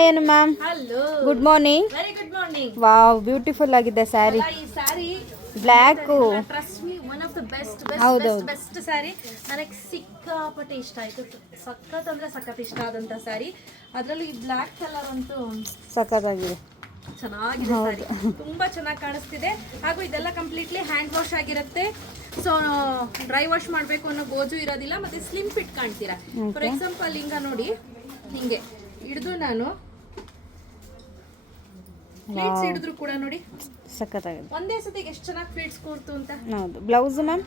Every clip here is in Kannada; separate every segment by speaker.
Speaker 1: Hi Anu ma'am good morning wow beautiful ಆಗಿದೆ sari black
Speaker 2: of the best
Speaker 1: ಹೌದೌದು.
Speaker 2: ಬೆಸ್ಟ್ ಬೆಸ್ಟ್ ಸ್ಯಾರಿ ನನಗೆ ಸಿಕ್ಕಾಪಟ್ಟೆ ಇಷ್ಟ ಆಯ್ತು. ಸಖತ್ ಅಂದ್ರೆ ಸಖತ್ ಇಷ್ಟ ಆದಂತ ಸ್ಯಾರಿ ಅದರಲ್ಲೂ ಈ ಬ್ಲ್ಯಾಕ್ ಕಲರ್ ಅಂತೂ
Speaker 1: ಸಖತ್ತಾಗಿದೆ.
Speaker 2: ಚೆನ್ನಾಗಿದೆ ಸ್ಯಾರಿ ತುಂಬಾ ಚೆನ್ನಾಗಿ ಕಾಣಿಸ್ತಿದೆ. ಹಾಗೂ ಇದೆಲ್ಲ ಕಂಪ್ಲೀಟ್ಲಿ ಹ್ಯಾಂಡ್ ವಾಶ್ ಆಗಿರುತ್ತೆ. ಸೊ ಡ್ರೈ ವಾಶ್ ಮಾಡಬೇಕು ಅನ್ನೋ ಗೋಜು ಇರೋದಿಲ್ಲ ಮತ್ತೆ ಸ್ಲಿಮ್ ಫಿಟ್ ಕಾಣ್ತೀರಾ. ಫಾರ್ ಎಕ್ಸಾಂಪಲ್ ಹಿಂಗ ನೋಡಿ ಹಿಂಗೆ ಹಿಡಿದು ನಾನು ಪ್ಲೇಟ್ಸ್ ಹಿಡಿದ್ರು ಕೂಡ ನೋಡಿ.
Speaker 1: ಸಖತ್ತಾಗಿದೆ.
Speaker 2: ಒಂದೇ ಸತಿಗೆ ಎಷ್ಟು ಚೆನ್ನಾಗಿ ಪ್ಲೇಟ್ಸ್ ಕೂರ್ತು ಅಂತ?
Speaker 1: ಹೌದು. Blouse ma'am?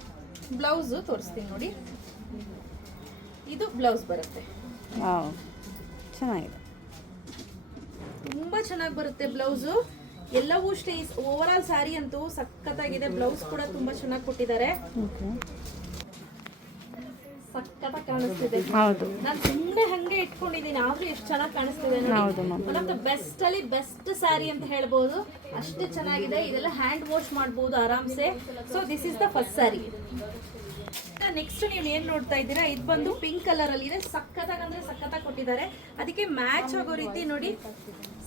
Speaker 2: ಬ್ಲೌಸ್ ತೋರಿಸ್ತೀನಿ ನೋಡಿ. ಇದು ಬ್ಲೌಸ್ ಬರುತ್ತೆ.
Speaker 1: ವಾವ್ ಚೆನ್ನಾಗಿದೆ.
Speaker 2: ತುಂಬಾ ಚೆನ್ನಾಗಿ ಬರುತ್ತೆ ಬ್ಲೌಸು. ಎಲ್ಲವೂ ಅಷ್ಟೇ ಓವರ್ ಆಲ್ ಸ್ಯಾರಿ ಅಂತೂ ಸಖತ್ತಾಗಿದೆ. ಬ್ಲೌಸ್ ಕೂಡ ತುಂಬಾ ಚೆನ್ನಾಗಿ ಕೊಟ್ಟಿದ್ದಾರೆ. ಸಖತ್ತಾಗಿ ಕಾಣಿಸ್ತಿದೆ.
Speaker 1: ಹೌದು.
Speaker 2: ನಾನು ಸುಮ್ಮನೆ ಹಂಗೆ ಇಟ್ಕೊಂಡಿದ್ದೀನಿ. ಆದ್ರೂ ಎಷ್ಟು ಚೆನ್ನಾಗಿ ಕಾಣಿಸ್ತಿದೆ
Speaker 1: ಹೌದು
Speaker 2: ಒನ್ ಆಫ್ ದ ಬೆಸ್ಟ್ ಅಲ್ಲಿ ಬೆಸ್ಟ್ ಸ್ಯಾರಿ ಅಂತ ಹೇಳ್ಬೋದು. ಅಷ್ಟು ಚೆನ್ನಾಗಿದೆ. ಇದೆಲ್ಲ ಹ್ಯಾಂಡ್ ವಾಶ್ ಮಾಡ್ಬೋದು ಆರಾಮ್ಸೆ. So this is the first sari next ನೀವು ಏನ್ ನೋಡ್ತಾ ಇದ್ದೀರಾ? ಇದು ಬಂದು ಪಿಂಕ್ ಕಲರ್ ಅಲ್ಲಿ ಇದೆ. ಸಖತ್ತಾಗಿ ಅಂದ್ರೆ ಸಖತ್ತಾಗಿ ಕೊಟ್ಟಿದ್ದಾರೆ. ಅದಕ್ಕೆ ಮ್ಯಾಚ್ ಆಗೋ ರೀತಿ ನೋಡಿ.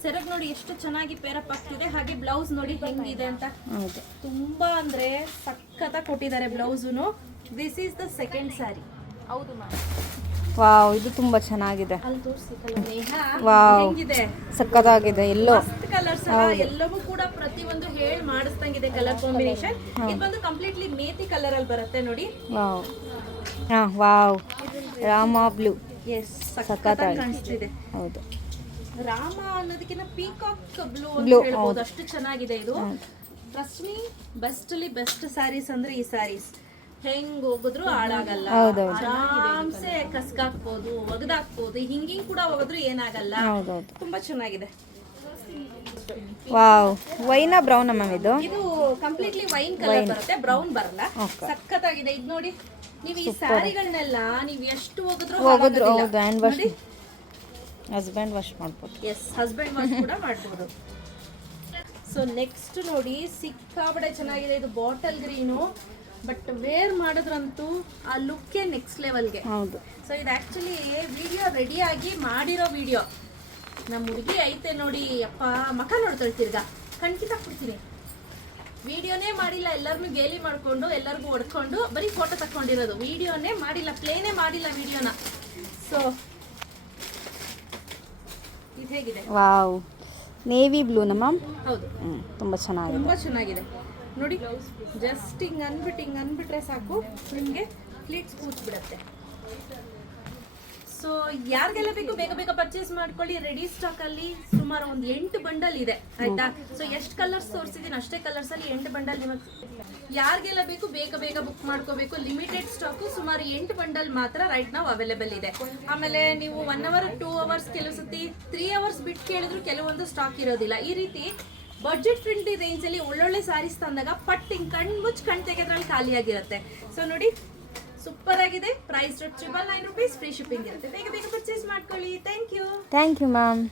Speaker 2: ಸೆರಗ್ ನೋಡಿ ಎಷ್ಟು ಚೆನ್ನಾಗಿ ಪೇರಪ್ ಆಗ್ತಿದೆ. ಹಾಗೆ ಬ್ಲೌಸ್ ನೋಡಿ ಹೆಂಗಿದೆ ಅಂತ. ತುಂಬಾ ಅಂದ್ರೆ ಸಖತ್ತಾಗಿ ಕೊಟ್ಟಿದ್ದಾರೆ ಬ್ಲೌಸುನು this is the second sari ಹೌದು ಮ್ಯಾಮ್
Speaker 1: ವಾವ್ ಇದು ತುಂಬಾ ಚೆನ್ನಾಗಿದೆ.
Speaker 2: ಅಲ್ಲಿ ನೇಹ
Speaker 1: ವಾವ್.
Speaker 2: ಹೆಂಗಿದೆ?
Speaker 1: ಸಖತ್ತಾಗಿದೆ ಎಲ್ಲೋ.
Speaker 2: ಮಸ್ತ್ ಕಲರ್ಸ್ ಎಲ್ಲವೂ ಕೂಡ ಪ್ರತಿಯೊಂದು ಹೇಳಿ ಮಾಡಿಸ್ದಂಗಿದೆ ಕಲರ್ ಕಾಂಬಿನೇಷನ್ ಇದು ಬಂದು ಕಂಪ್ಲೀಟ್ಲಿ ಮೇತಿ ಕಲರ್ ಅಲ್ಲಿ ಬರುತ್ತೆ ನೋಡಿ.
Speaker 1: ವಾವ್. ಹಾ ವಾವ್. Rama blue
Speaker 2: S.
Speaker 1: ಸಖತ್ತಾಗಿ
Speaker 2: ಕಾಣಿಸ್ತಿದೆ.
Speaker 1: ಹೌದು.
Speaker 2: ರಾಮ ಅನ್ನೋದಕ್ಕಿಂತ ಪೀಕಾಕ್ ಬ್ಲೂ
Speaker 1: Blue,
Speaker 2: ಅಂತ ಹೇಳ್ಬೋದು. ಅಷ್ಟು ಚೆನ್ನಾಗಿದೆ ಇದು. ಟ್ರಸ್ಟ್ ಮೀ ಬೆಸ್ಟ್ ಅಲ್ಲಿ ಬೆಸ್ಟ್ ಸ್ಯಾರೀಸ್ ಅಂದ್ರೆ ಈ ಸ್ಯಾರೀಸ್ ಹೆಂಗ್ ಹೋಗಿದ್ರು ಹಾಳಾಗಲ್ಲ. ಆರಾಮ್ಸೆ ಕಸ್ಗಾಕ್ಬೋದು ಒಗದಾಕ್ಬೋದು ಹಿಂಗಿಂಗ್ ಕೂಡ ಹೋಗಿದ್ರು ಏನಾಗಲ್ಲ. ತುಂಬಾ ಚೆನ್ನಾಗಿದೆ.
Speaker 1: ವಾವ್. ವೈನ್ ಬ್ರೌನ್ ಮ್ಯಾಮ್ ಇದು?
Speaker 2: ಇದು ಕಂಪ್ಲೀಟ್ಲಿ ವೈನ್ ಕಲರ್ ಬರುತ್ತೆ ಬ್ರೌನ್ ಬರಲ್ಲ. ಸಖತ್ತಾಗಿದೆ. ಇದು ನೋಡಿ ನೀವು ಈ ಸ್ಯಾರಿಗಳನ್ನೆಲ್ಲ ನೀವು ಎಷ್ಟು ಹೋಗಿದ್ರು
Speaker 1: ಹೋಗಿದ್ರು ಹೌದು ಹ್ಯಾಂಡ್ ವಾಶ್ ಹಸ್ಬೆಂಡ್ ವಾಶ್ ಮಾಡ್ಬೋದು.
Speaker 2: ಎಸ್ ಹಸ್ಬೆಂಡ್ ವಾಶ್ ಕೂಡ ಮಾಡ್ಬೋದು. ಸೊ ನೆಕ್ಸ್ಟ್ ನೋಡಿ ಸಿಕ್ಕಾಬಡೆ ಚೆನ್ನಾಗಿದೆ. ಇದು ಬಾಟಲ್ ಗ್ರೀನು. ಬಟ್ ವೇರ್ ಮಾಡಿದ್ರಂತೂ ಆ ಲುಕ್ಕೇ ನೆಕ್ಸ್ಟ್ ಲೆವೆಲ್ಗೆ
Speaker 1: ಹೌದು.
Speaker 2: ಸೊ ಇದು ಆ್ಯಕ್ಚುಲಿ ವಿಡಿಯೋ ರೆಡಿಯಾಗಿ ಮಾಡಿರೋ ವಿಡಿಯೋ ನಮ್ಮ ಹುಡುಗಿ ಐತೆ ನೋಡಿ ಅಪ್ಪ ಮಕ ನೋಡ್ತಾಳೆ ತಿರ್ಗಾ. ಖಂಡಿತ ಕೊಡ್ತೀನಿ. ವಿಡಿಯೋನೇ ಮಾಡಿಲ್ಲ ಎಲ್ಲರನ್ನೂ ಗೇಲಿ ಮಾಡಿಕೊಂಡು ಎಲ್ಲರಿಗೂ ಹೊಡ್ಕೊಂಡು ಬರೀ ಫೋಟೋ ತಕ್ಕೊಂಡಿರೋದು. ವಿಡಿಯೋನೇ ಮಾಡಿಲ್ಲ ಪ್ಲೇನೇ ಮಾಡಿಲ್ಲ ವಿಡಿಯೋನ ಸೊ ಇದು ಹೇಗಿದೆ?
Speaker 1: ವಾವ್ ನೇವಿ ಬ್ಲೂ ನಮ್ಮ
Speaker 2: ಹೌದು.
Speaker 1: ತುಂಬ ಚೆನ್ನಾಗಿದೆ.
Speaker 2: ತುಂಬ ಚೆನ್ನಾಗಿದೆ. ನೋಡಿ ಜಸ್ಟ್ ಹಿಂಗೆ ಅಂದ್ಬಿಟ್ಟು, ಹಿಂಗೆ ಅನ್ಬಿಟ್ರೆ ಸಾಕು. ನಿಮಗೆ ಫ್ಲೀಟ್ಸ್ ಕೂತ್ಬಿಡತ್ತೆ ಸೊ ಯಾರಿಗೆಲ್ಲ ಬೇಕು, ಬೇಗ ಬೇಗ ಪರ್ಚೇಸ್ ಮಾಡ್ಕೊಳ್ಳಿ. ರೆಡಿ ಸ್ಟಾಕ್ ಅಲ್ಲಿ ಸುಮಾರು ಒಂದು ಎಂಟು ಬಂಡಲ್ ಇದೆ, ಆಯ್ತಾ? ಸೊ ಎಷ್ಟು ಕಲರ್ಸ್ ತೋರಿಸಿದೀನಿ, ಅಷ್ಟೇ ಕಲರ್ಸ್ ಅಲ್ಲಿ ಎಂಟು ಬಂಡಲ್ ನಿಮಗೆ ಯಾರಿಗೆಲ್ಲ ಬೇಕು, ಬೇಗ ಬೇಗ ಬುಕ್ ಮಾಡ್ಕೋಬೇಕು. ಲಿಮಿಟೆಡ್ ಸ್ಟಾಕು ಸುಮಾರು ಎಂಟು ಬಂಡಲ್ ಮಾತ್ರ ರೈಟ್ ನಾವು ಅವೈಲೇಬಲ್ ಇದೆ. ಆಮೇಲೆ ನೀವು ಒನ್ ಅವರ್ ಟೂ ಅವರ್ಸ್ ಕೆಲವು ಸತಿ ತ್ರೀ ಅವರ್ಸ್ ಬಿಟ್ಟು ಕೇಳಿದ್ರು ಕೆಲವೊಂದು ಸ್ಟಾಕ್ ಇರೋದಿಲ್ಲ. ಈ ರೀತಿ ಬಡ್ಜೆಟ್ ಫ್ರೆಂಡ್ಲಿ ರೇಂಜ್ ಅಲ್ಲಿ ಒಳ್ಳೊಳ್ಳೆ ಸಾರೀಸ್ ತಂದಾಗ ಪಟ್ ಹಿಂಗೆ ಕಣ್ ಮುಚ್ಚ್ ಕಣ್ ತೆಗೆದ್ರಲ್ಲಿ ಖಾಲಿ ಆಗಿರುತ್ತೆ ಸೊ ನೋಡಿ ಸೂಪರ್ ಆಗಿದೆ. Price triple nine rupees free shipping ಇರುತ್ತೆ. ಬೇಗ ಬೇಗ ಪರ್ಚೇಸ್ ಮಾಡ್ಕೊಳ್ಳಿ. Thank you
Speaker 1: thank you ma'am